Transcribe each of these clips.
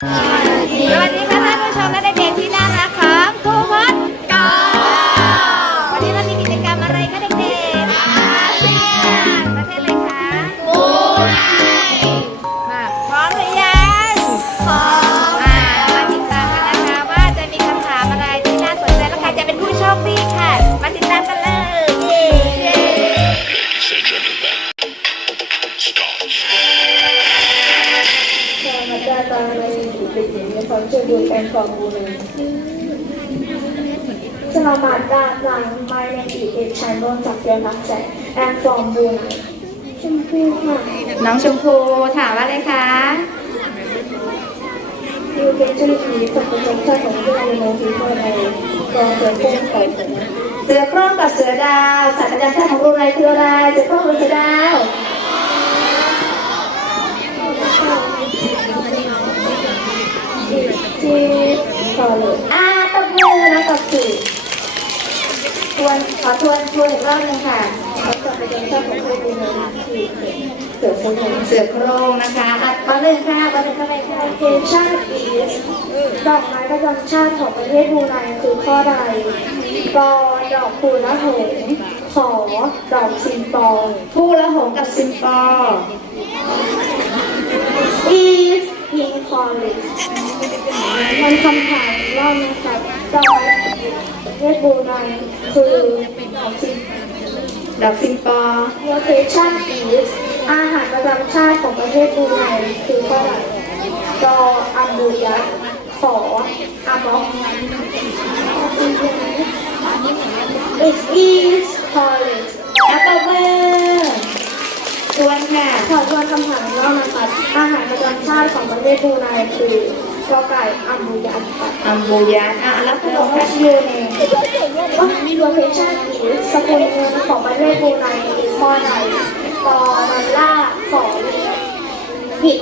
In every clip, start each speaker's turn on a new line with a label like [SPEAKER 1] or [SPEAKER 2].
[SPEAKER 1] สวัสดีค่ะท่านผู้ชมและเด็กๆที่น่ารักของครูวัดกอวันนี้เรามีกิจกรรมอะไรคะเด็กๆอาเซียนประเทศ ด็ก
[SPEAKER 2] หญิงมีความเชื่อดูแอนฟอร์มูลสลามาดาหลังไม่ในอีเอกชัยโดนจากเรียนรักแสงแอนฟอร์มูลชมพูค่ะ
[SPEAKER 1] น้องชมพูถามว่าอะไรคะ
[SPEAKER 2] ยูเกนชื่อผีสัตว์ประจำชาติของที่เราโน้ตที่เมื่อในกองเสือโคร่งต่อยผม
[SPEAKER 1] เสือโคร่งกับเสือดาวสัตว์ประจำชาติของโรงเรียนคืออะไรเสือโคร่งหรือเสือดาว
[SPEAKER 2] อเลย
[SPEAKER 1] อ่าตบมือนะตบสี่ทวนขอทวนทวนอีกรอบหนึงค่ะ
[SPEAKER 2] สัตว์ประจำชาติของที่เราโน้ตที่เสือโคร่ง
[SPEAKER 1] เสือโคร่งนะคะอะปหนึ่งค่ะปหนึ่งเข้าไปค่ะ
[SPEAKER 2] โลเคชั่นอีสดอกไม้ประจำชาติของประเทศบูไนคือข้อใดกอดอกคูละหงขอดอกซิมปอง
[SPEAKER 1] ผู้ละหงกับซิมปอ
[SPEAKER 2] is in college มันคำถามว่านะครับดอกไม้ประเทศบรูไนคือดอกซิม
[SPEAKER 1] ดอกซิมปอ
[SPEAKER 2] location is อาหารประจำชาติของประเทศบรูไนคือข้อใดออัมบูยัตขออามอก It is college
[SPEAKER 1] ค่ะ
[SPEAKER 2] ขอทวนคำถามอีกรอบนะคะอาหารประจำชาติของประเทศบรูไนคือกอไก่อัมบูยัตค่ะ
[SPEAKER 1] อัมบูยันอะแล้ว
[SPEAKER 2] ข
[SPEAKER 1] ก็
[SPEAKER 2] น
[SPEAKER 1] บอก
[SPEAKER 2] ม
[SPEAKER 1] ว่า
[SPEAKER 2] ชื่อเองว่า location is สกุลเงินของประเทศบูไนคือข้อใดกอมันล่าขอผิด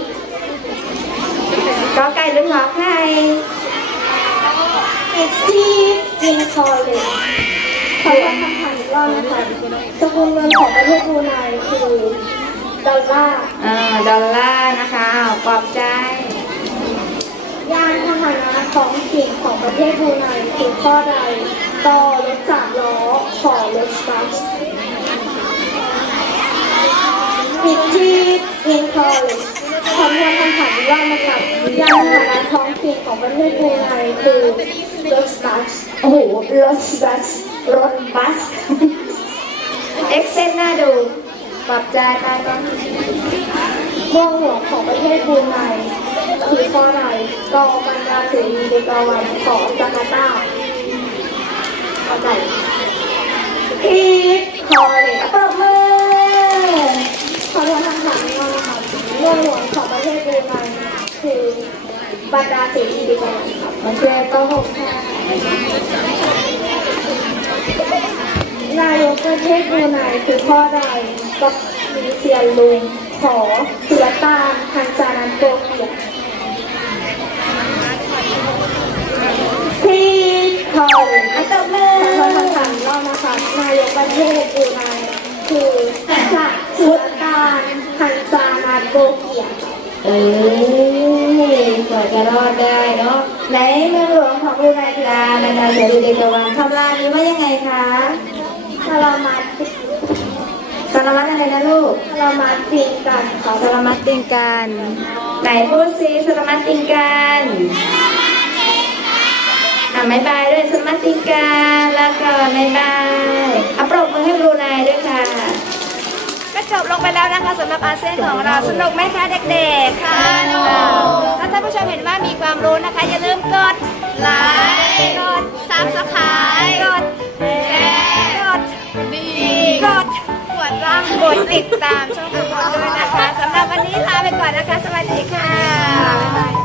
[SPEAKER 1] กอไก่หรือหงอไข่
[SPEAKER 2] It is in college ขอทวนคำถามอีกรอบนะคะสกุลเงินของประเทศบรูไนคือ ดอลลาร์
[SPEAKER 1] อ่าดอลลาร์นะคะอ้าวปลอบใจ
[SPEAKER 2] ยานพาหนะของถิ่นของประเทศบรูไนคือข้อใดกอรถสามล้อขอรถบัสผิดที่อินคอร์ขอทวนคำถามอีกรอบนะคะยานพาหนะท้องถิ่นของประเทศบรูไนคือรถบัส
[SPEAKER 1] โอ้โหรถบัสรถบัส เอ็กเซนน่าดู ปรับใจไปก่อน
[SPEAKER 2] เมืองหลวงของประเทศบรูไนคือข้อใดกองบันดาเสรีเดกาวันของจาการ์ตาเอาไก่พีทคอร์
[SPEAKER 1] ปรบมือ
[SPEAKER 2] ขอโทษคำถามนี้นะคะเมืองหลวงของประเทศบรูไนคือบันดาเสรีเดกาวันครับ
[SPEAKER 1] มันเรียนก็หกค่ะ
[SPEAKER 2] นายกประเทศบรูไนคือข้อใด กับมีเซียนลุง ขอสุลต่านฮันซานันโตเกียพีทคอร์
[SPEAKER 1] อะตบมือ
[SPEAKER 2] ขอโทษคำถามรอบนะคะนายกประเทศบรูไนคือสัสุลตานฮันซานันโตเกีย
[SPEAKER 1] เอ้ยกว่าจะรอดได้เนาะไหนเมืองหลวงของบรูไนคืออานาดาเสรีเดกาวันคำรามนี้ว่ายังไงคะ
[SPEAKER 2] สลามัด
[SPEAKER 1] สารมัดอะไรนะลูก
[SPEAKER 2] สลามัดติงกันค่ะ
[SPEAKER 1] สารมัดติงกันไหนพูดซิสารมัดติงกันอะไม่บายด้วยสารมัดติงกันแล้วก็ไม่บายอะปรบมือให้บรูไนด้วยค่ะก็จบลงไปแล้วนะคะสำหรับอาเซียนของเราสนุกไหมคะเด็กๆค่ะถ้าท่านผู้ชมเห็นว่ามีความรู้นะคะ อย่าลืมกดไลค์กดซับสไครต์กดแชร์กดดีกด หัวใจกดติดตามช่องทุกคนด้วยนะคะสำหรับวันนี้ลาไปก่อนนะคะ สวัสดีค่ะบ๊ายบาย